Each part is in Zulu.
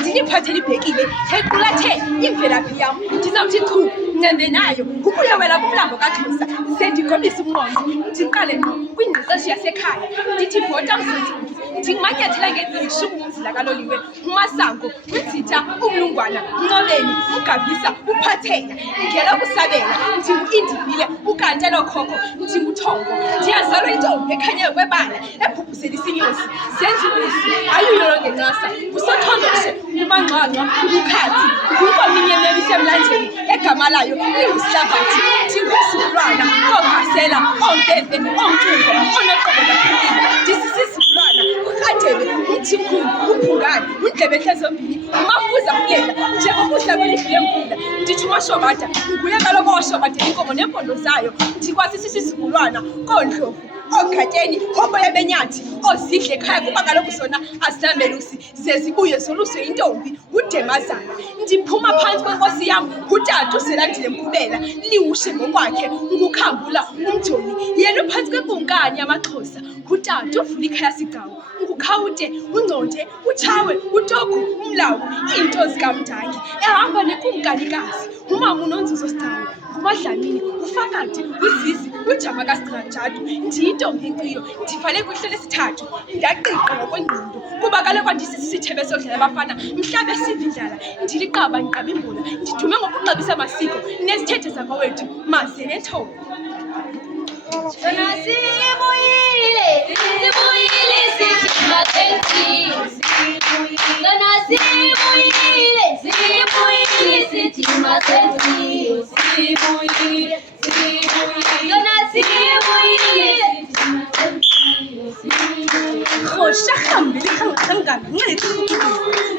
Ndiphathele ibhekile equlathe imvelaphi yam ndizawuthi chu ncembe nayo ukuyawela kumlambo kaXhosa sendikhombisa umqondo ndiqale ngqo kwingqeqesho yasekhaya ndithi bhota msintsi ndingamanyathela ngezishumi umzila kaloliwe umasango udzitha umlungwana uncobeni ugabisa uphathenya ngela kusabela ndingu-indivile ukantelo khokho ndinguthongo ndiyazalwa intombi ekhanyayo kwebala ebhubhusela isinyosi senza ubusi ayuyolonge ncasa kusothondoshe umangcwangcwa ukhathi ngukominyemnyemi semlanjeni egama layo lingusihlabathi ndingumzukulwana ogasela ompempe omcuko onoqobo lwaphukile ndisisizukulwana urhatebe umthimkhulu uphungane undlebentle zombini umafuza kulela njengokuhla kwelihlu lemvula ndithi umashobada nguye kaloku owashobadela inkomo neempondo zayo ndikwasisisizukulwana koondlovu ogateni hobo yabenyathi ozidle ekhaya kuba kaloku zona azinamelusi zezibuye zoluswe intombi udemazana ndiphuma phantsi kwenkosi yam utata uselandile mkhubela liwushe ngokwakhe ngukhambula umjoni yena uphantsi kwekumkani yamaXhosa utata uvula ikhaya sigawu ngukhawute unconde utshawe utogu umlawu iinto zikamdangi ehamba nekumkanikazi umama unonzuzo sigawu ngumadlamini ufakade uzizi ujamakasigrajadu ndiyintombi enkciyo ndivale kwihlelo esithathu ndaqiqa ngokwengqondo kuba kaloku andisisithebe sodlala abafana mhlabe sivindlala ndiliqaba ndiqaba imbola ndidume ngokuxabisa amasiko nezithethe zakwawethu maze nethobo Shahambile khanganga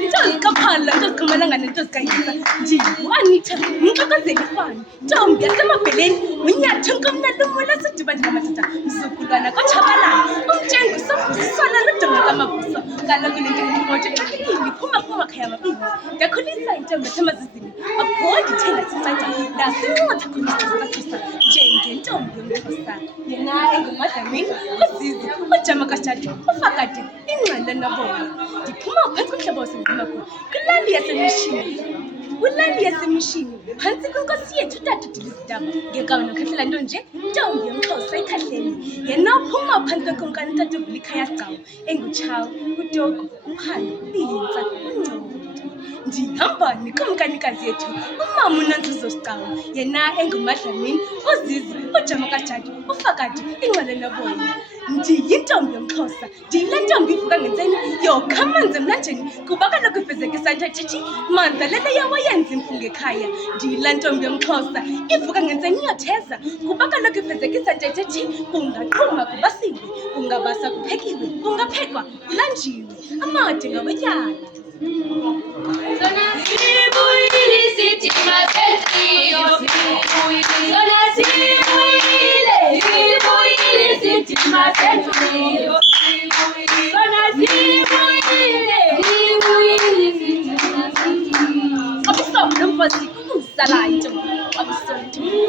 ntozikaphala ntozikamalanga nentozikayisa ndiwanitha mxokozeli fani ntombi yasemabheleni unyatho nkomnalumula sidibani ngamathatha mzukulwana kotshabalala umtshengisa usiswana nodonga kamavuso kaloku le ntombi xakilini phuma khaya mabini ndakhulisa intombi yasemazizini abhodi thela sicaca nasincotha khona isixhosa njengentombi yomXhosa yena engumadlamini uzizi ujamakashadi ufakade ingqala nabona ndiphuma phantsi komhlaba wasengumakho kwilali yasemishini phantsi kwenkosi yethu utata udilizidaba ngekawe nokhahlela nto nje ntombi yomXhosa ikhahleni yena uphuma phantsi kwekumkani utata uvula ikhaya sigcawu engutshawe utogo umhalo uyintsa uncondo ndihamba nekumkanikazi yethu umama unonzuzo sicawu yena engumadlamini uzizi ujamakashadi ufakade ingqala nabona ndiyintombi yomXhosa ndiyile ntombi ivuka ngentseni yokha amanzi emlanjeni kuba kaloku ifezeka isantya thithi manza lele yawayenza imfunga ekhaya ndiyile ntombi yomXhosa ivuka ngentseni iyotheza kuba kaloku ifezeka isantya thithi kungaqhuma kubasiwe kungabasa kuphekiwe kungaphekwa kulanjiwe amade ngawetyala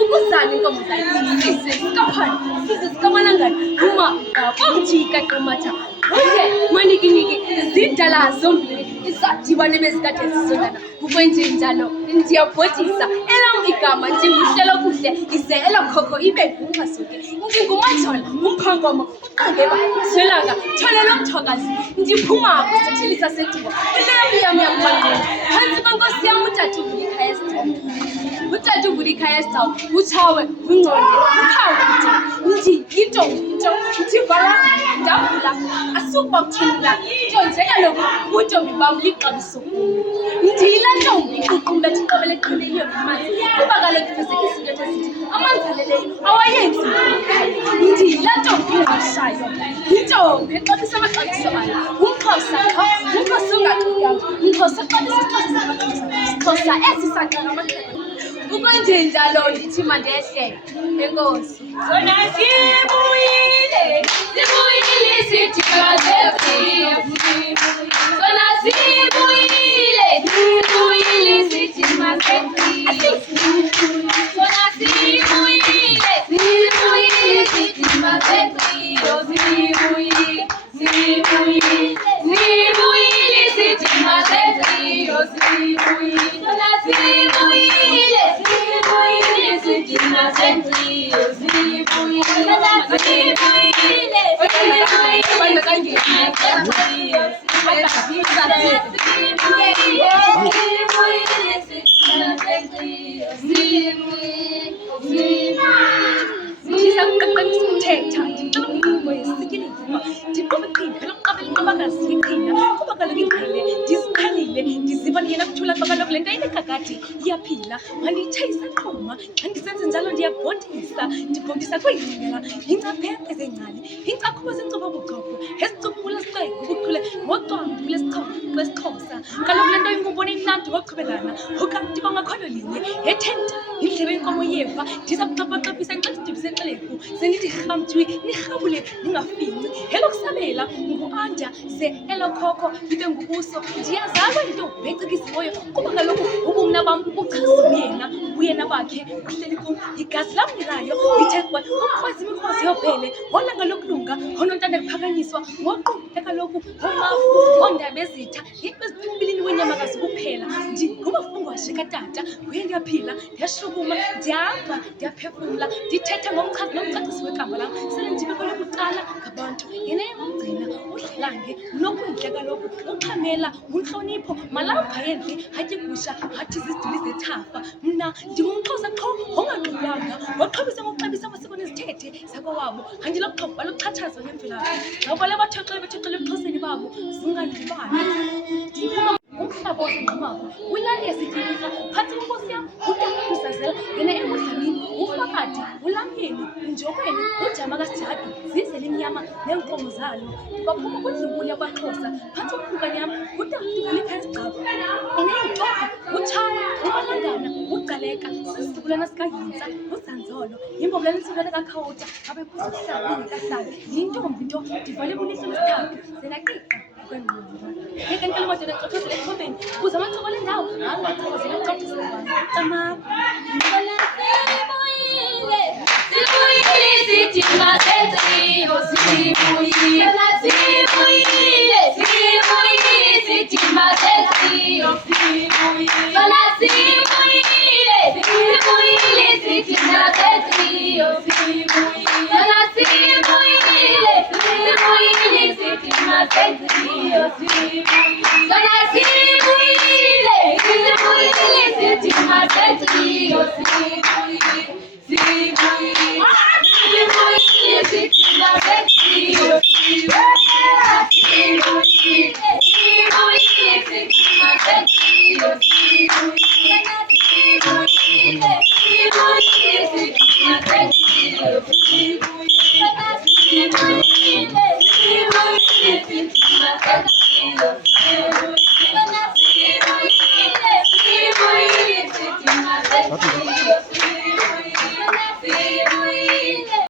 ukuzana inkomo zayo size sikaphani size sikamalangani uma ngabomthika qamatha oke manikiniki zidala zombili isadibane bezikade zisondana ukwenje njalo ndiyabhodisa elam igama ndinguhlelo kuhle ize elokhokho ibe ngumasuke ndingumajola umphongoma uqangeba zwelanga tholelo mthokazi ndiphuma kwisithili saseDuba ileyo yam yamaqondo phantsi kwenkosi yam utata uvula ikhaya esithobo utata uvula ekhaya sizawu utshawe ungconde ukhawu nje into ndivala ndavula asukuba kuthini ntonzeka lokhu untombi bam lixabiso ndiyila ntombi iququmbe thiqabele qinileyo ngamanzi kuba kaloku fezekisa into esithi amanzi aleleyo awayenzi ndiyila ntombi ingashayo intombi exabisa amaxabiso ayo umxhosa qha umxhosa ungaxuyanga umxhosa xabisa isixhosa samaxhosa sixhosa esi saqala amaxhosa ukwenjenjalo ndithi mandehle enkosi zona sibuyile sithi mazefile zona sibuyile sithi mazefile zona sibuyile sithi mazefile sibuyile sithi mazefile sibuyile zona sibuyile sithi mazefile Thetha ndicela umqingo yesikile ndiqobe iqhinga lokuqabela inqabakazi yeqhina kuba kaloku iqhele ndiziqhelile ndiziva ndiyena kuthula xa kaloku le nto inekakade iyaphila mandiyithe isaqhuma xa ndisenze njalo ndiyabhondisa ndibhondisa kwiingcinga yincaphephe zengcali iincakhubo zentsubo buchopho ezicubungula sixeko ubuchule ngocwambu lwesixhosa kaloku le nto inkumbona imnandi wochubelana ukanti bangakhono linye ethenta indlebe yenkomo yeva ndiza kuxaphaxaphisa xa sidibise enxeleku sendithi rhamtwi nirhabule ningafinci elokusabela ngu-anda ze elokhokho libe ngubuso ndiyazalwa intombi ecikisiweyo kuba kaloku ubumna bam buchaza uyena bakhe kuhleli kum igazi lam nirayo lithekwe umkhwazi imikhosi yobhele ngolanga lokulunga onontanda kuphakanyiswa ngoqumbe kaloku omafu oondaba ezitha into ezithumbilini wenyamakazi kuphela ndingumafungwashe katata uye ndiyaphila ndiyashukuma ndihamba ndiyaphefumla ndithetha nomcacisi wekamva lam sele ndibe kwelokuqala ngabantu yena engumgcina udlelange unokwintle kaloku uxhamela untlonipho malapha yendle hatyigusha hathi ziziduli zethafa mna ndingumxhosa qho ongaxilwanga waqhabisa ngokuxabisa amasiko nezithethe zakowabo andiloxhoba lokuxhatshazwa ngemvelaphi ngabale bathexele ebuxhoseni babo zingandibani umhlaba wasengqumako ulali esityilisa phantsi kwenkosi yam udusazela yena engudlamini ufakade ulamyeni njokweni ujama kasijadu zizela imnyama neenkomo zalo ndibaphuma kwindlunkulu yakwaxhosa phantsi komphukanyam udamdivulipha esigqabo eneyintloko utshaya umalangana ucaleka sisizukulwana sikayintsa uzanzolo yimbobulana intsukela kakhawuta abekhuza ukuhlala ingekahlali yintombi nto ndivale buliso lesithathu zenaqiqa kwengqondo yeke nkele madoda xothozela ethobeni kuze amathoba le ndawo angaxokozela xothozela camapho sibuyile sithi mazenziyo sibuyile sithi mazenziyo zona sibuyile sithi mazenziyo zona sibuyile sithi mazenziyo zona sibuyile sithi mazenziyo